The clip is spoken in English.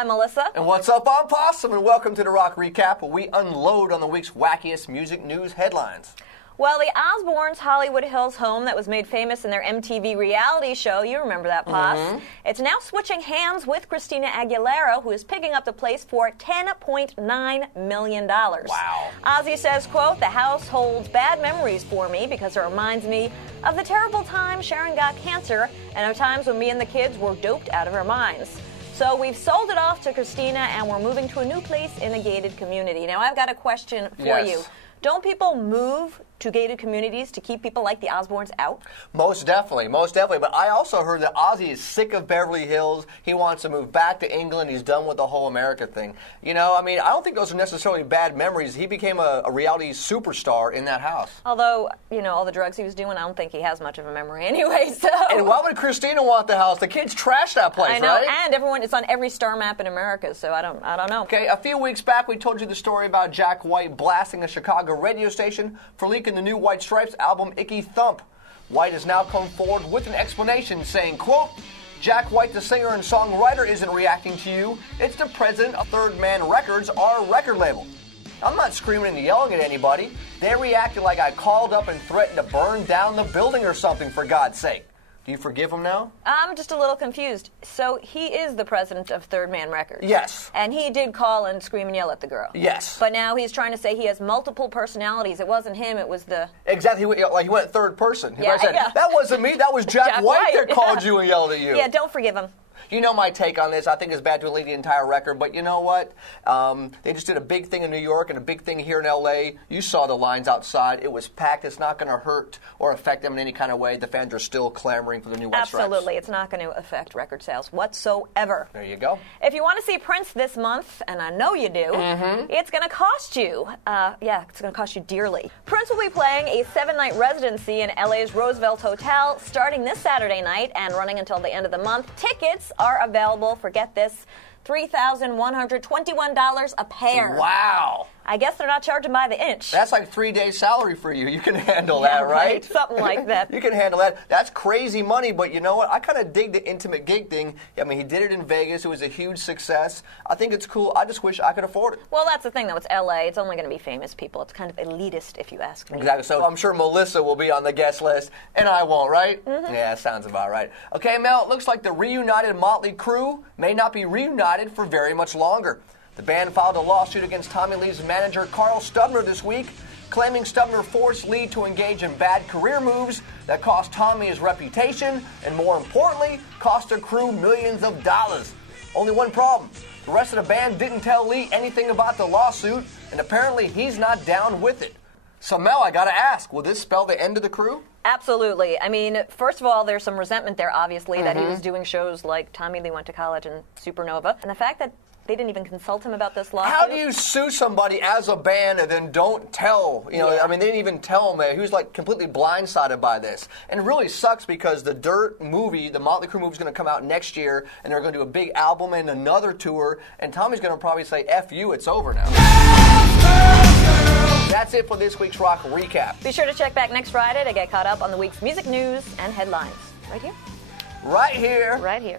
I'm Melissa. And what's up? I'm Possum, and welcome to the Rock Recap, where we unload on the week's wackiest music news headlines. Well, the Osbournes' Hollywood Hills home that was made famous in their MTV reality show, you remember that, Poss, it's now switching hands with Christina Aguilera, who is picking up the place for $10.9 million. Wow. Ozzy says, quote, "The house holds bad memories for me because it reminds me of the terrible time Sharon got cancer and of times when me and the kids were doped out of our minds. So we've sold it off to Christina and we're moving to a new place in a gated community." Now, I've got a question for you. Don't people move to gated communities to keep people like the Osbournes out? Most definitely. But I also heard that Ozzy is sick of Beverly Hills. He wants to move back to England. He's done with the whole America thing. You know, I mean, I don't think those are necessarily bad memories. He became a reality superstar in that house. Although, you know, all the drugs he was doing, I don't think he has much of a memory anyway, so... And why would Christina want the house? The kids trashed that place, I know, right? And everyone, it's on every star map in America, so I don't know. Okay, a few weeks back, we told you the story about Jack White blasting a Chicago radio station for leaking the new White Stripes album, Icky Thump. White has now come forward with an explanation saying, quote, "Jack White, the singer and songwriter, isn't reacting to you. It's the president of Third Man Records, our record label. I'm not screaming and yelling at anybody. They reacted like I called up and threatened to burn down the building or something, for God's sake." Do you forgive him now? I'm just a little confused. So he is the president of Third Man Records? Yes. And he did call and scream and yell at the girl? Yes. But now he's trying to say he has multiple personalities. It wasn't him, it was the... Exactly. Like he went third person. Yeah, said, that wasn't me, that was Jack White that called you and yelled at you. Yeah, don't forgive him. You know my take on this. I think it's bad to delete the entire record, but you know what? They just did a big thing in New York and a big thing here in L.A. You saw the lines outside. It was packed. It's not going to hurt or affect them in any kind of way. The fans are still clamoring for the new White Stripes. Absolutely. It's not going to affect record sales whatsoever. There you go. If you want to see Prince this month, and I know you do, it's going to cost you. It's going to cost you dearly. Prince will be playing a 7-night residency in L.A.'s Roosevelt Hotel starting this Saturday night and running until the end of the month. Tickets are available for, get this, $3,121 a pair. Wow. I guess they're not charging by the inch. That's like 3 days' salary for you. You can handle that, right? Something like that. You can handle that. That's crazy money, but you know what? I kind of dig the intimate gig thing. I mean, he did it in Vegas. It was a huge success. I think it's cool. I just wish I could afford it. Well, that's the thing, though. It's L.A. It's only going to be famous people. It's kind of elitist, if you ask me. Exactly. So I'm sure Melissa will be on the guest list, and I won't, right? Yeah, sounds about right. Okay, Mel, it looks like the reunited Motley Crue may not be reunited for very much longer. The band filed a lawsuit against Tommy Lee's manager, Carl Stubner, this week, claiming Stubner forced Lee to engage in bad career moves that cost Tommy his reputation and, more importantly, cost the Crue millions of dollars. Only one problem. The rest of the band didn't tell Lee anything about the lawsuit, and apparently he's not down with it. So, Mel, I gotta ask, will this spell the end of the Crue? Absolutely. I mean, first of all, there's some resentment there, obviously, that he was doing shows like Tommy Lee Went to College and Supernova. And the fact that they didn't even consult him about this lawsuit. How do you sue somebody as a band and then don't tell? You know, I mean, they didn't even tell him. He was like completely blindsided by this. And it really sucks because the Dirt movie, the Motley Crue movie, is going to come out next year, and they're going to do a big album and another tour, and Tommy's going to probably say, F you, it's over now. That's it for this week's Rock Recap. Be sure to check back next Friday to get caught up on the week's music news and headlines. Right here? Right here. Right here.